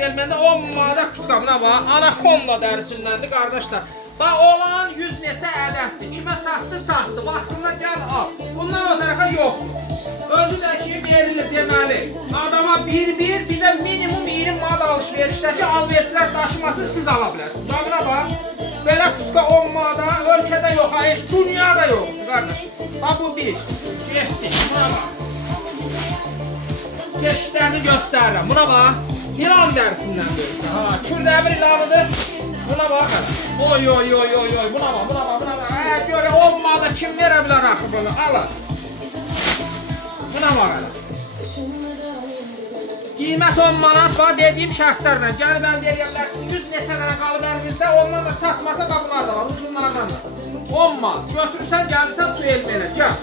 elmende 10 manata kutka. Buna bax, anakonda dərisindəndir qardaşlar. Bax, olan 100 neçə ədəddir. Kimə çatdı. Vaxtında gəl al. Bundan o tərəfə yoxdur. Özü də ki, verilir deməli. Adama bir də minimum 20 manat alışverişdəki alverçilər daşımasını siz ala bilərsiniz. Buna bax, belə kutka 10 manata ölkədə yox, heç dünyada yoxdur qardaş. Bax, bu bir. Getdik, buna bax. Çeşitlərini göstərirəm. Buna bax, İran dərisindən Kürdəmir ilanıdır. Buna bax. Oy. Buna bax. Görə 10 manata kim verə bilər axı bunu? Alın. Buna bax hələ. Qiymət 10 manat var, dediyim şərtlərlə. Gəlib əldə edə bilərsiniz. 100 neçə dənə qalıb əlinizdə, ondan da çatmasa bax bunlar da var, uzunlardan da. 10 manat. Götürürsən, gəlirsən tu elməylə. Gəl.